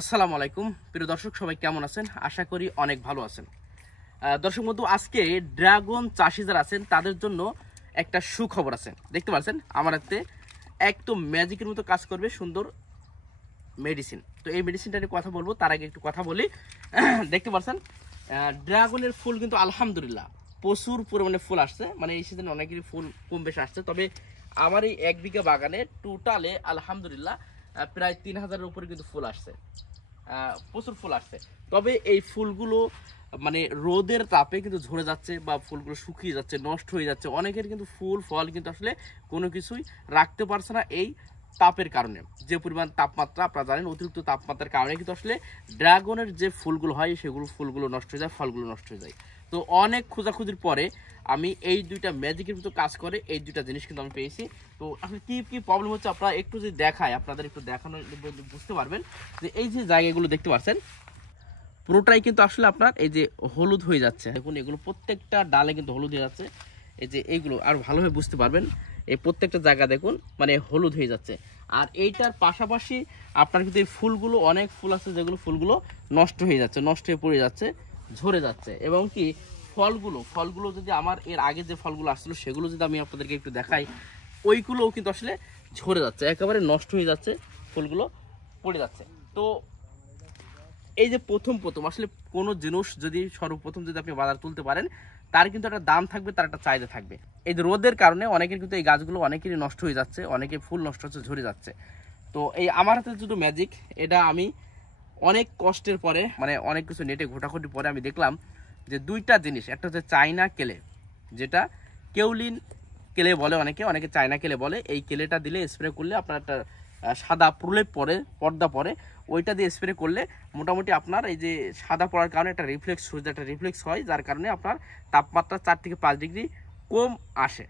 আসসালামু আলাইকুম প্রিয় দর্শক, সবাই কেমন আছেন? আশা করি অনেক ভালো আছেন। দর্শক বন্ধু, আজকে ড্রাগন চাষি যারা আছেন তাদের জন্য একটা সুখবর আছে। দেখতে পাচ্ছেন আমার হাতে একদম ম্যাজিকের মতো কাজ করবে সুন্দর মেডিসিন। তো এই মেডিসিনটা নিয়ে কথা বলবো, তার আগে একটু কথা বলি। দেখতে পাচ্ছেন ড্রাগনের ফুল কিন্তু আলহামদুলিল্লাহ প্রচুর পরিমাণে ফুল আসছে, মানে এই সিজনে অনেকেরই ফুল কম বেশি আসছে। তবে আমার এই 1 বিঘা বাগানে টোটালে আলহামদুলিল্লাহ প্রায় 3000-এর উপরে কিন্তু ফুল আসছে, প্রচুর ফুল আসছে। তবে এই ফুলগুলো মানে রোদের তাপে কিন্তু ঝরে যাচ্ছে বা ফুলগুলো শুকিয়ে যাচ্ছে, নষ্ট হয়ে যাচ্ছে। অনেকের কিন্তু ফুল ফল কিন্তু আসলে কোনো কিছুই রাখতে পারছে না এই তাপের কারণে। যে পরিমাণ তাপমাত্রা আপনারা জানেন, অতিরিক্ত তাপমাত্রার কারণে কিন্তু আসলে ড্রাগনের যে ফুলগুলো হয় সেগুলো ফুলগুলো নষ্ট হয়ে যায়, ফলগুলো নষ্ট হয়ে যায়। তো অনেক খোঁজাখুঁজির পরে আমি এই দুইটা ম্যাজিকের মতো কাজ করে এই দুইটা জিনিস কিন্তু আমি পেয়েছি। তো আসলে কি কি প্রবলেম হচ্ছে আপনারা একটু যদি দেখায়, আপনাদের একটু দেখানো বুঝতে পারবেন যে এই যে জায়গাগুলো দেখতে পাচ্ছেন পুরোটাই কিন্তু আসলে আপনার এই যে হলুদ হয়ে যাচ্ছে। দেখুন এগুলো প্রত্যেকটা ডালে কিন্তু হলুদ হয়ে যাচ্ছে। এই যে এইগুলো আর ভালোভাবে বুঝতে পারবেন, এই প্রত্যেকটা জায়গা দেখুন মানে হলুদ হয়ে যাচ্ছে। আর এইটার পাশাপাশি আপনার কিন্তু এই ফুলগুলো, অনেক ফুল আছে যেগুলো ফুলগুলো নষ্ট হয়ে যাচ্ছে, নষ্ট হয়ে পড়ে যাচ্ছে, ঝরে যাচ্ছে। এবং কি ফলগুলো যদি আমার এর আগে যে ফলগুলো আসছিলো সেগুলো যদি আমি আপনাদেরকে একটু দেখাই, ওইগুলোও কিন্তু আসলে ঝরে যাচ্ছে, একেবারে নষ্ট হয়ে যাচ্ছে, ফুলগুলো পড়ে যাচ্ছে। তো এই যে প্রথম আসলে কোনো জিনিস যদি সর্বপ্রথম যদি আপনি বাজার তুলতে পারেন, তার কিন্তু একটা দাম থাকবে, তার একটা চাহিদা থাকবে। এই যে রোদের কারণে অনেকের কিন্তু এই গাছগুলো অনেকেরই নষ্ট হয়ে যাচ্ছে, অনেকে ফুল নষ্ট হচ্ছে, ঝরে যাচ্ছে। তো এই আমার হাতে দুটো ম্যাজিক, এটা আমি অনেক কষ্টের পরে, মানে অনেক কিছু নেটে ঘোটাঘুটি পরে আমি দেখলাম যে দুইটা জিনিস, একটা হচ্ছে চাইনা কেলে, যেটা কেউলিন কেলে বলে, অনেকে চাইনা কেলে বলে। এই কেলেটা দিলে স্প্রে করলে আপনার একটা সাদা প্রলেপ পরে, পর্দা পরে, ওইটা দিয়ে স্প্রে করলে মোটামুটি আপনার এই যে সাদা পড়ার কারণে একটা রিফ্লেক্স হয়, যার কারণে আপনার তাপমাত্রা 4 থেকে 5 ডিগ্রি কম আসে,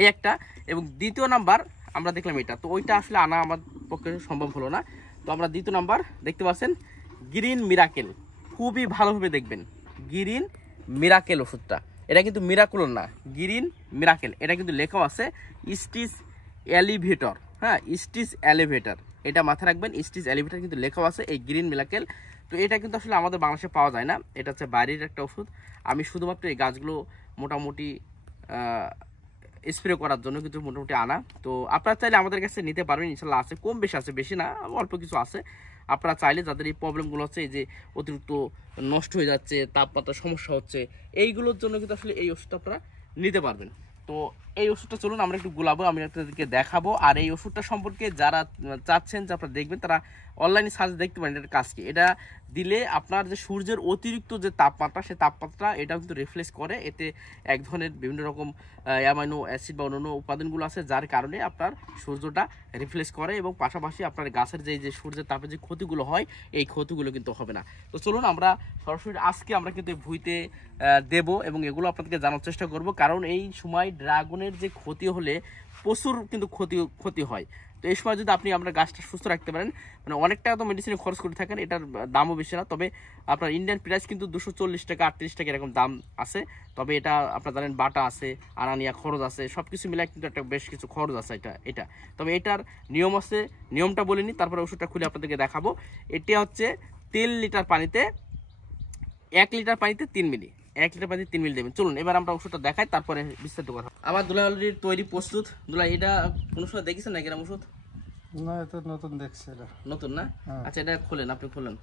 এই একটা। এবং দ্বিতীয় নাম্বার আমরা দেখলাম এটা, তো ওইটা আসলে আনা আমার পক্ষে সম্ভব হলো না। তো আমরা দ্বিতীয় নাম্বার দেখতে পাচ্ছেন গ্রিন মিরাকেল, খুবই ভালোভাবে দেখবেন গ্রিন মিরাকেল ওষুধটা। এটা কিন্তু মিরাকুল না, গ্রিন মিরাকেল। এটা কিন্তু লেখাও আছে স্টিচ এলিভেটর, হ্যাঁ স্টিচ এলিভেটর, এটা মাথায় রাখবেন, স্টিচ এলিভেটর কিন্তু লেখাও আছে এই গ্রিন মিরাকেল। তো এটা কিন্তু আসলে আমাদের বাংলাদেশে পাওয়া যায় না, এটা হচ্ছে বাইরের একটা ওষুধ। আমি শুধুমাত্র এই গাছগুলো মোটামুটি স্প্রে করার জন্য কিন্তু মোটামুটি আনা। তো আপনারা চাইলে আমাদের কাছে নিতে পারবেন, ইনশাল্লাহ আছে, কম বেশি আছে, বেশি না, অল্প কিছু আছে। আপনারা চাইলে যাদের এই প্রবলেমগুলো হচ্ছে, এই যে অতিরিক্ত নষ্ট হয়ে যাচ্ছে, তাপমাত্রার সমস্যা হচ্ছে, এইগুলোর জন্য কিন্তু আসলে এই ওষুধটা আপনারা নিতে পারবেন। তো এই ওষুধটা চলুন আমরা একটু গোলাবো, আমি আপনাদেরকে দেখাবো। আর এই ওষুধটা সম্পর্কে যারা চাচ্ছেন যে আপনারা দেখবেন, তারা অনলাইনে সার্চ দেখতে পারেন এটার কাজ কি। এটা দিলে আপনার যে সূর্যের অতিরিক্ত যে তাপমাত্রা, সেই তাপমাত্রা এটা কিন্তু রিফ্লেক্স করে। এতে এক ধরনের বিভিন্ন রকম অ্যামাইনো অ্যাসিড বা অন্যান্য উপাদানগুলো আছে, যার কারণে আপনার সূর্যটা রিফ্লেক্স করে। এবং পাশাপাশি আপনার গাছের যে সূর্যের তাপে যে ক্ষতিগুলো হয়, এই ক্ষতিগুলো কিন্তু হবে না। তো চলুন আমরা সরাসরি আজকে আমরা কিন্তু ভুঁইতে দেব এবং এগুলো আপনাদেরকে জানার চেষ্টা করব। কারণ এই সময় ড্রাগনের যে ক্ষতি হলে প্রচুর কিন্তু ক্ষতি হয়। তো এই সময় যদি আপনি আপনার গাছটা সুস্থ রাখতে পারেন, মানে অনেক টাকা তো মেডিসিনে খরচ করে থাকেন, এটার দামও বেশি না। তবে আপনার ইন্ডিয়ান প্রাইস কিন্তু 240 টাকা 38 টাকা এরকম দাম আছে। তবে এটা আপনারা জানেন বাটা আছে, আনানিয়া খরচ আছে, সব কিছু মিলে কিন্তু একটা বেশ কিছু খরচ আছে এটা। তবে এটার নিয়ম আছে, নিয়মটা বলিনি, তারপরে ওষুধটা খুলে আপনাদেরকে দেখাবো। এটা হচ্ছে 3 লিটার পানিতে 1 লিটার পানিতে 3 মিলি, 1 লিটার পানিতে 3 মিলি দেবেন। চলুন এবার আমরা ওষুধটা দেখাই, তারপরে বিস্তারিত কথা। আমার দুলাই অলরেডি তৈরি প্রস্তুত। দুলাই এটা কোনো সময় দেখেছেন নাকি এরকম ওষুধ? না, এটা নতুন দেখছি। এটা নতুন না? আচ্ছা এটা খুলেন, আপনি খুলেন,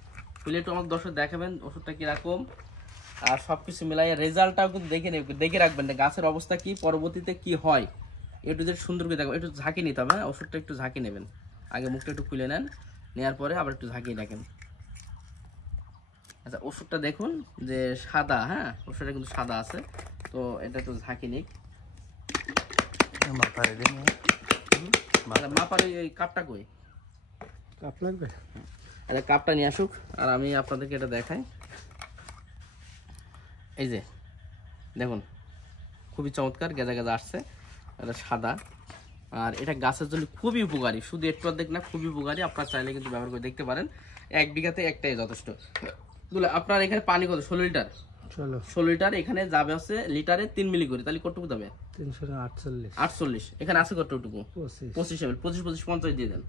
খুলে একটু আমার দর্শক দেখাবেন ওষুধটা কিরকম, আর সবকিছু মিলাইয়া রেজাল্টটাও কিন্তু দেখে রাখবেন গাছের অবস্থা কি, পরবর্তীতে কি হয়, একটু যে সুন্দর করে দেখবেন। একটু ঝাঁকি নিতে হবে, হ্যাঁ ওষুধটা একটু ঝাঁকি নেবেন, আগে মুখটা একটু খুলে নেন, নেওয়ার পরে আবার একটু ঝাঁকিয়ে রাখেন। আচ্ছা ওষুধটা দেখুন যে সাদা, হ্যাঁ ওষুধটা কিন্তু সাদা আছে। তো এটা একটু ঝাঁকি নিক, মাপার ওই কাপটা কই, কাপ লাগবে, আচ্ছা কাপটা নিয়ে আসুক আর আমি আপনাদেরকে এটা দেখাই। এই যে দেখুন খুবই চমৎকার গেজা গেজা আসছে, এটা সাদা। আর এটা গাছের জন্য খুবই উপকারী, শুধু একটু অর্ধেক না, খুবই উপকারী। আপনারা চাইলে কিন্তু ব্যবহার করে দেখতে পারেন, 1 বিঘাতে একটাই যথেষ্ট। আপনার এখানে পানি কত? 16 লিটার। 16 লিটার, এখানে যাবে হচ্ছে লিটারে 3 মিলি করে, তাহলে কতটুকু যাবে? 348। 48। এখানে আছে কতটুকু? 25 25 50 দিয়ে দেন,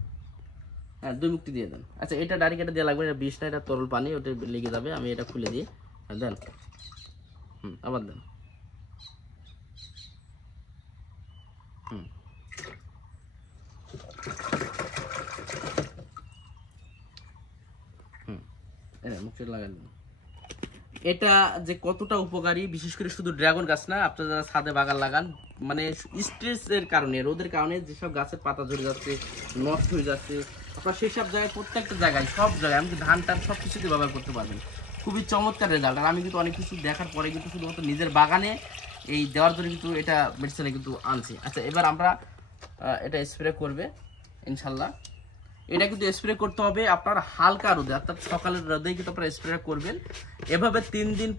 হ্যাঁ 2 মুক্তি দিয়ে দেন। আচ্ছা এটা ডাইরেক্ট এটা দেওয়া লাগবে, এটা বিষ না, এটা তরল পানি, ওটা লেগে যাবে। আমি এটা খুলে দিই, দেন। আবার দেন। মুখে লাগাই দেন। এটা যে কতটা উপকারী, বিশেষ করে শুধু ড্রাগন গাছ না, আপনারা যারা ছাদে বাগান লাগান, মানে স্ট্রেসের কারণে, রোদের কারণে যেসব গাছের পাতা ঝরে যাচ্ছে, নষ্ট হয়ে যাচ্ছে, আপনার সেই সব জায়গায়, প্রত্যেকটা জায়গায়, সব জায়গায়, এমনকি ধান টান সব কিছুতে ব্যবহার করতে পারবেন। খুবই চমৎকার রেজাল্ট। আর আমি কিন্তু অনেক কিছু দেখার পরে কিন্তু শুধুমাত্র নিজের বাগানে এই দেওয়ার জন্য কিন্তু এটা মেডিসিনে কিন্তু আনছি। আচ্ছা এবার আমরা এটা স্প্রে করবে ইনশাল্লাহ। এটা কিন্তু স্প্রে করতে হবে আপনার হালকা রোদে, অর্থাৎ সকালের রোদে কিন্তু আপনারা স্প্রে করবেন। এভাবে 3 দিন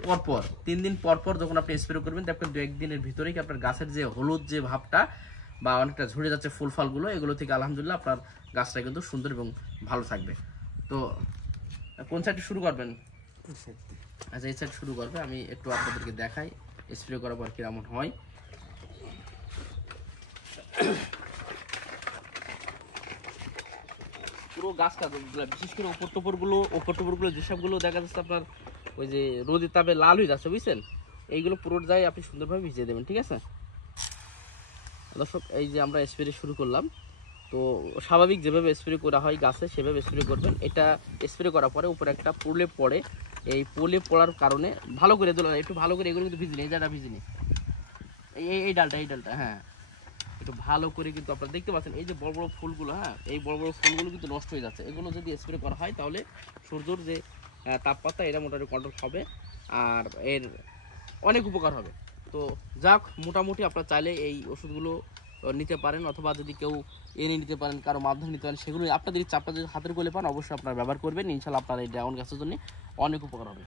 পর পর যখন আপনি স্প্রে করবেন, দেখবেন 2-1 দিনের ভিতরেই কি আপনার গাছের যে হলুদ যে ভাবটা বা অনেকটা ঝরে যাচ্ছে ফুল ফলগুলো, এগুলো থেকে আলহামদুলিল্লাহ আপনার গাছটা কিন্তু সুন্দর এবং ভালো থাকবে। তো কোন সাইডে শুরু করবেন? আচ্ছা এই সাইড শুরু করবে, আমি একটু আপনাদেরকে দেখাই স্প্রে করার পর কিরকম হয়। পুরো গাছটা, বিশেষ করে ওপর টোপরগুলো যেসবগুলো দেখা যাচ্ছে আপনার ওই যে রোদের তাপে লাল হয়ে যাচ্ছে, বুঝছেন, এইগুলো পুরোটাই আপনি সুন্দরভাবে ভিজিয়ে দেবেন, ঠিক আছে দর্শক। এই যে আমরা স্প্রে শুরু করলাম, তো স্বাভাবিক যেভাবে স্প্রে করা হয় গাছে সেভাবে স্প্রে করবেন। এটা স্প্রে করার পরে উপরে একটা প্রলেপ পড়ে, এই প্রলেপ পড়ার কারণে ভালো করে দোলা, একটু ভালো করে, এগুলো কিন্তু ভিজিনি, এই জায়গাটা ভিজিনি, এই ডালটা হ্যাঁ, একটু ভালো করে কিন্তু আপনারা দেখতে পাচ্ছেন এই যে বড় বড় ফুলগুলো, হ্যাঁ এই বড় বড় ফুলগুলো কিন্তু নষ্ট হয়ে যাচ্ছে। এগুলো যদি স্প্রে করা হয় তাহলে সূর্যের যে তাপমাত্রা এটা মোটামুটি কন্ট্রোল হবে আর এর অনেক উপকার হবে। তো যাক, মোটামুটি আপনারা চাইলে এই ওষুধগুলো নিতে পারেন, অথবা যদি কেউ এনে নিতে পারেন, কারো মাধ্যমে নিতে পারেন, সেগুলো আপনাদের ইচ্ছা। আপনাদের হাতের গোলে পান অবশ্যই আপনারা ব্যবহার করবেন, ইনশাল্লাহ আপনার এই ড্রাগন গাছের জন্য অনেক উপকার হবে।